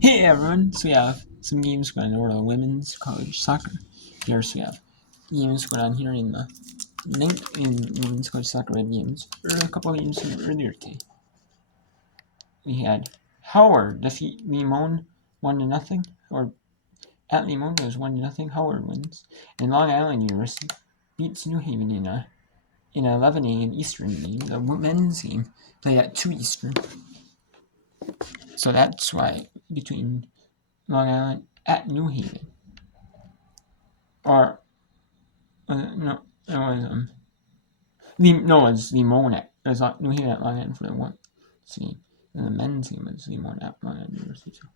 Hey everyone! So we have some games going on over the women's college soccer here. So we have games going on here in the women's college soccer red games. There a couple of games from earlier today. We had Howard defeat Limon 1-0, or at Limon it was 1-0. Howard wins, and Long Island University beats New Haven in a 11 a.m. Eastern game. The men's game played at 2 Eastern. So that's why between Long Island at New Haven. Or no, it was no, it was Limon at it was New Haven at Long Island for the one team, and the men's team was Limon at Long Island University too.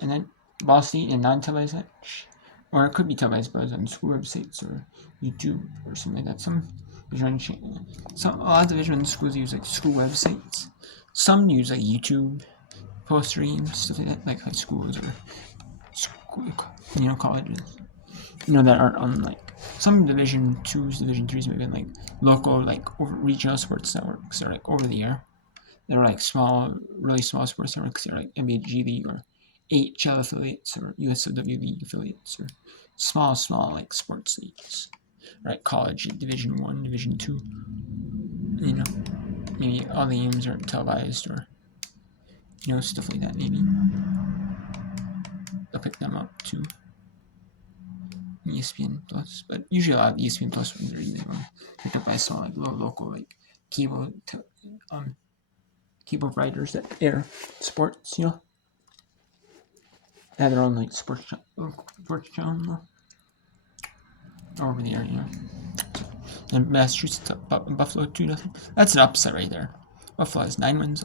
And then Ball State and non-televised match, or it could be televised, but it was on school websites or YouTube or something like that. A lot of Division I schools use like school websites. Some use like YouTube post streams, stuff like that, like high schools or school, colleges. That aren't on like some Division 2s, Division 3s, maybe like local, like regional sports networks or like over the air. They're like small, really small sports networks. They're like NBA G League or AHL affiliates or USOW League affiliates or small like sports leagues. Right, college, Division 1, Division 2. Maybe all the games aren't televised or, stuff like that. Maybe they'll pick them up too. ESPN Plus, but usually a lot of ESPN Plus ones are either picked up by some like local like cable cable providers that air sports. They have their own like sports channel over the air. And Massachusetts Buffalo 2-0. That's an upset right there. Buffalo has 9 wins,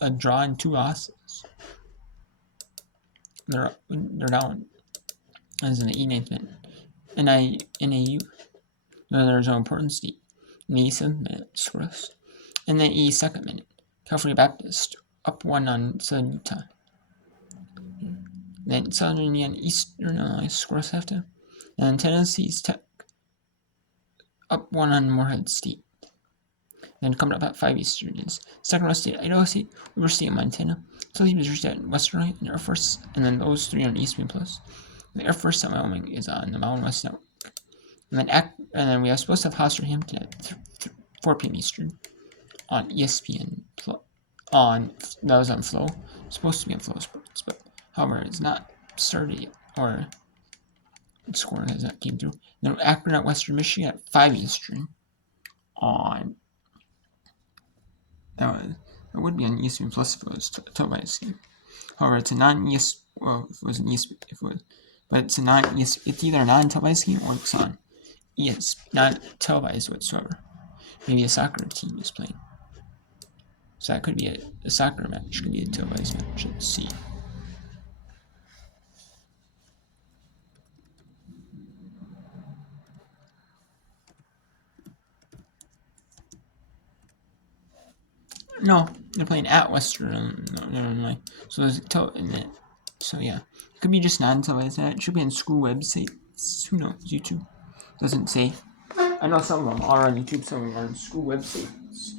a draw, and 2 losses. They're down as in the E9th minute. NAU, there's no important state. In the E7th minute, scores. And then E2nd minute, California Baptist up 1 on Southern Utah. Then Southern Indiana Eastern Illinois scores after. And Tennessee's Tech up 1 on Morehead State. Then coming up at 5 Eastern is Sacramento State, Idaho State, University of Montana, Philly, Missouri State, Western Ohio, and Air Force, and then those 3 on ESPN Plus. The Air Force at Wyoming is on the Mountain West Network. And then we are supposed to have Hofstra Hampton at 4 p.m. Eastern on ESPN that was on Flow. It's supposed to be on Flow Sports, but however, it's not started yet, or scoring has not came through. Then Akron at Western Michigan at 5 Eastern on that would be on ESPN Plus if it was televised game. However, it's a non-ES. Well, if it was an ES, if it was, but it's a non-ES. It's either a non-televised game or it's on ES, not televised whatsoever. Maybe a soccer team is playing. So that could be a soccer match. Could be a televised match. Let's see. No, they're playing at Western Illinois. So there's so yeah, it could be just non-televised. It should be on school websites. Who knows? YouTube doesn't say. I know some of them are on YouTube. Some of them are on school websites.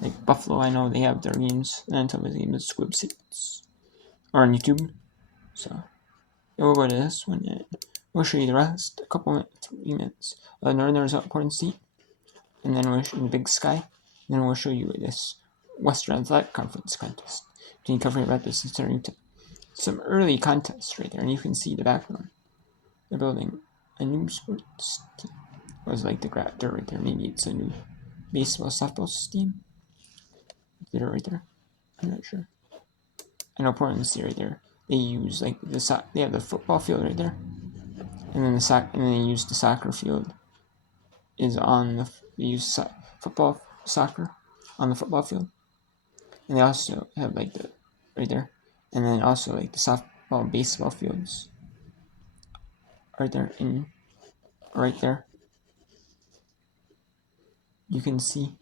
Like Buffalo, I know they have their games, non-televised games, school websites, or on YouTube. So we'll go to this one. We'll show you the rest. A couple minutes, 3 minutes. Northerners Important State, and then we'll show you the Big Sky. And then we'll show you this Western Athletic Conference contest between California Baptist and Southern Utah. Some early contests right there, and you can see the background. They're building a new sports team. It was like the dirt right there. Maybe it's a new baseball, softball team. Did it right there? I'm not sure. I know Portland State right there. They use like they have the football field right there, and then they use the soccer field. Is on they use football soccer on the football field. And they also have like the right there, and then also like the softball, baseball fields right there right there. You can see,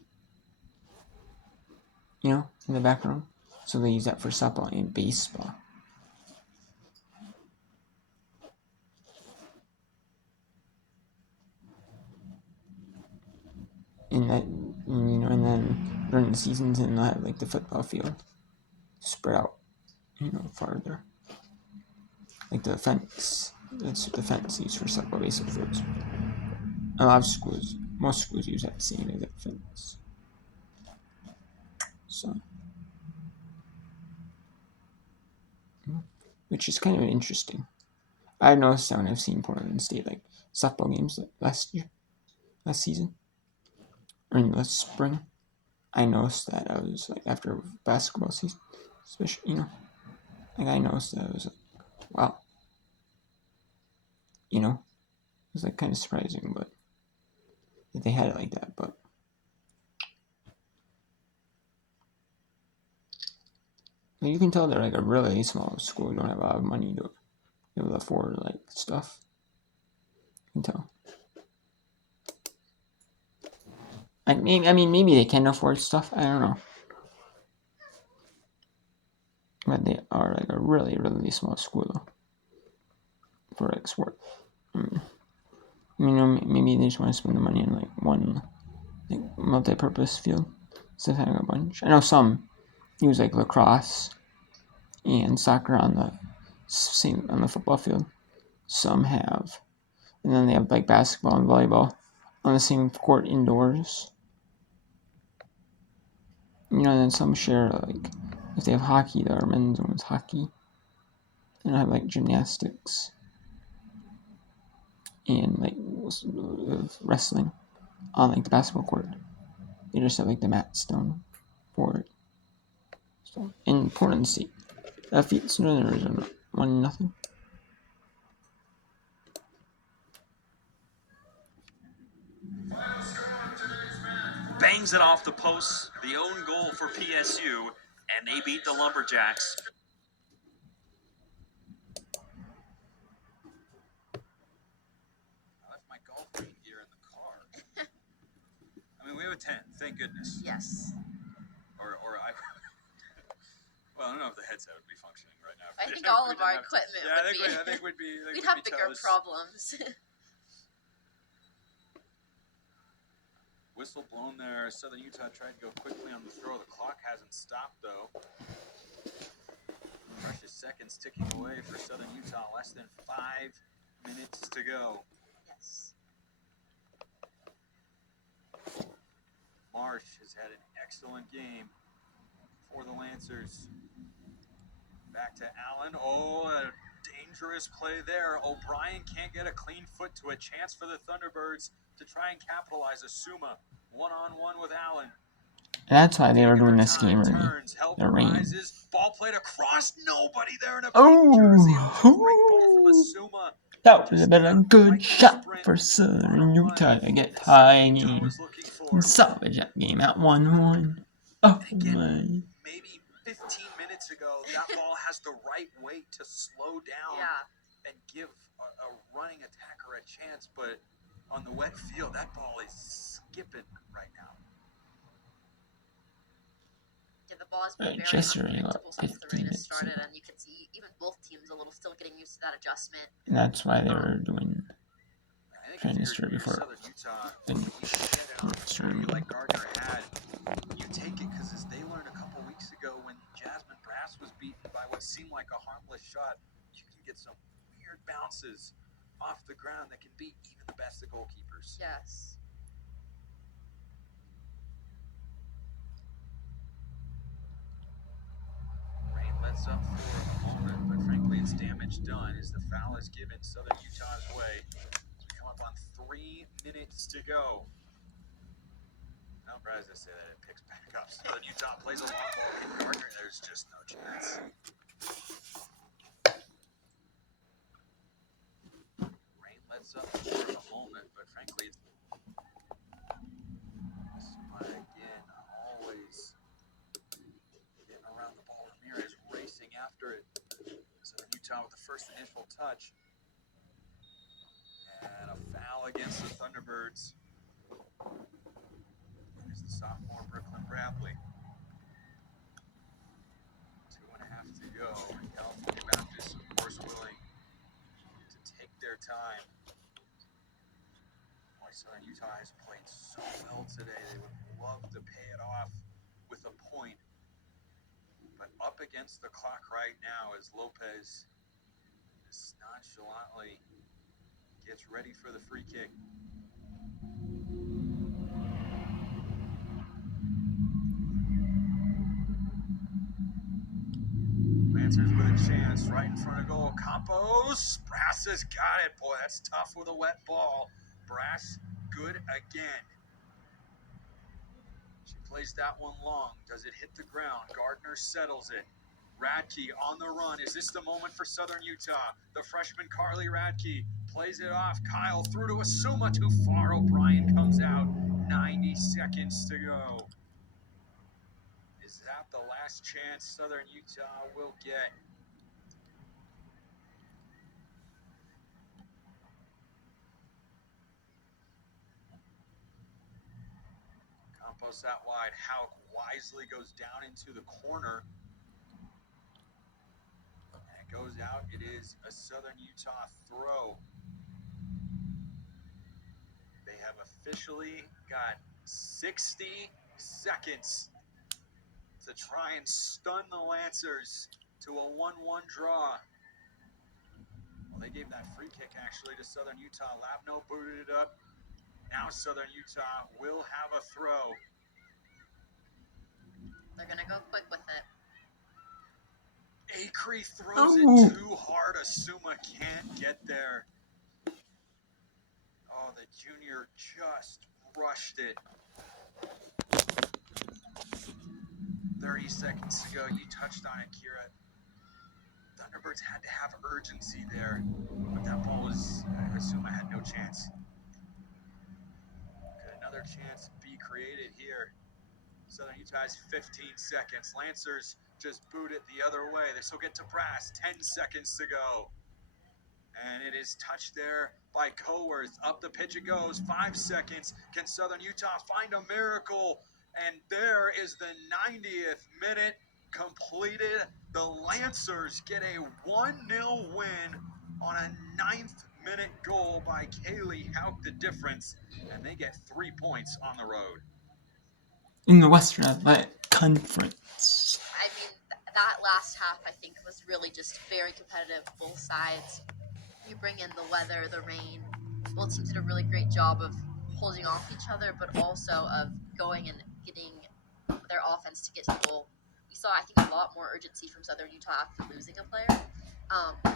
in the background. So they use that for softball and baseball. And then during the seasons, and they'll have like the football field spread out farther. Like the fence. That's what the fence used for several basic fields. A lot of schools, most schools use that same exact fence. So, which is kind of interesting. I noticed that when I've seen Portland State like softball games like last season, or in the spring. I noticed that I was like after basketball season, especially like I noticed that I was like, wow, it was like kind of surprising, but that they had it like that. But you can tell they're like a really small school. Don't have a lot of money to be able to afford like stuff. You can tell. Like maybe they can afford stuff. I don't know. But they are like a really, really small school though, for like sport. Maybe they just want to spend the money on like one like multi-purpose field instead of having a bunch. I know some use like lacrosse and soccer on the same on the football field. Some have, and then they have like basketball and volleyball on the same court indoors. And then some share like if they have hockey, there are men's and women's hockey, and I have like gymnastics and like wrestling on like the basketball court. They just have like the mat stone for it. So in Portland State, that beats Northern Arizona 1-0. Bangs it off the post, the own goal for PSU, and they beat the Lumberjacks. I left my golfing gear in the car. I mean, we have a tent, thank goodness. Yes. Or I. Well, I don't know if the headset would be functioning right now. I think all of our equipment would be. I think we'd be. We'd have bigger problems. Whistle blown there. Southern Utah tried to go quickly on the throw. The clock hasn't stopped, though. Precious seconds ticking away for Southern Utah. Less than 5 minutes to go. Yes. Marsh has had an excellent game for the Lancers. Back to Allen. Oh, a dangerous play there. O'Brien can't get a clean foot to a chance for the Thunderbirds to try and capitalize. Asuma one-on-one with Allen. That's why they were doing this game early. The rain. Ball played across, nobody there in a pink jersey. It was a great ball from Asuma. That would have been a good shot for Southern Utah to get tie game and salvage that game at 1-1. Oh my. Maybe 15 minutes ago, that ball has the right weight to slow down and give a running attacker a chance, but on the wet field, that ball is skipping right now. Yeah, the ball has been very unpredictable since the rain has started, and you can see even both teams a little still getting used to that adjustment. And that's why they were trying to start before the opportunity like Gardner had. You take it because as they learned a couple weeks ago when Jasmine Brass was beaten by what seemed like a harmless shot, you can get some weird bounces off the ground that can beat even the best of goalkeepers. Yes. Rain lets up for a moment, but frankly it's damage done as the foul is given Southern Utah's way. We come up on 3 minutes to go. I'm surprised I say that it picks back up. Southern Utah plays a long ball in Gardner. There's just no chance. Rain lets up for a moment, but frankly it's again always getting around the ball. Ramirez racing after it. Southern Utah with the first initial touch. And a foul against the Thunderbirds. Here's the sophomore Brooklyn Bradley. 2.5 to go. California Baptist, of course, willing to take their time. Boy, Southern Utah has played so well today. They would love to pay it off with a point. But up against the clock right now as Lopez just nonchalantly gets ready for the free kick. Lancers with a chance right in front of goal. Campos. Brass has got it. Boy, that's tough with a wet ball. Brass, good again. She plays that one long. Does it hit the ground? Gardner settles it. Radke on the run. Is this the moment for Southern Utah? The freshman Carly Radke plays it off. Kyle through to Asuma. Too far. O'Brien comes out. 90 seconds to go. Is that the last chance Southern Utah will get? Campos that wide. Hauk wisely goes down into the corner. And it goes out. It is a Southern Utah throw. They have officially got 60 seconds to try and stun the Lancers to a 1-1 draw. Well, they gave that free kick actually to Southern Utah. Labno booted it up. Now Southern Utah will have a throw. They're going to go quick with it. Acree throws it too hard. Asuma can't get there. Oh, the junior just rushed it. 30 seconds to go. You touched on it, Kira. Thunderbirds had to have urgency there, but that ball was, I assume I had no chance. Could another chance be created here? Southern Utah has 15 seconds. Lancers just boot it the other way. They still get to Brass. 10 seconds to go. And it is touched there by Coworth. Up the pitch it goes. 5 seconds. Can Southern Utah find a miracle? And there is the 90th minute completed. The Lancers get a 1-0 win on a 9th-minute goal by Kaylee Hauk, the difference. And they get 3 points on the road. In the Western Athletic Conference. I mean, that last half, I think, was really just very competitive, both sides. You bring in the weather, the rain. Both teams did a really great job of holding off each other, but also of going and getting their offense to get to the goal. We saw, I think, a lot more urgency from Southern Utah after losing a player,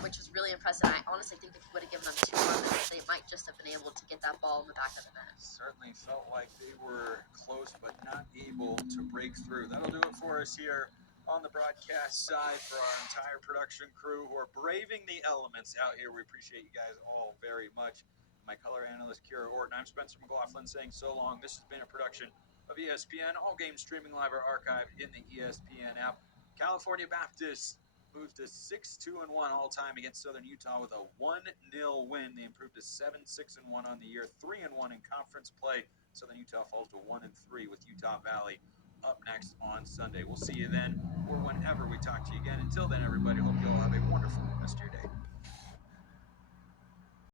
which was really impressive. I honestly think if you would have given them 2 more minutes, they might just have been able to get that ball in the back of the net. Certainly felt like they were close, but not able to break through. That'll do it for us here on the broadcast side for our entire production crew who are braving the elements out here. We appreciate you guys all very much. My color analyst, Kira Orton. I'm Spencer McLaughlin saying so long. This has been a production of ESPN. All games streaming live or archived in the ESPN app. California Baptist moves to 6-2-1 all time against Southern Utah with a 1-0 win. They improved to 7-6-1 on the year, 3-1 in conference play. Southern Utah falls to 1-3 with Utah Valley up next on Sunday. We'll see you then or whenever we talk to you again. Until then, everybody, hope you all have a wonderful rest of your day.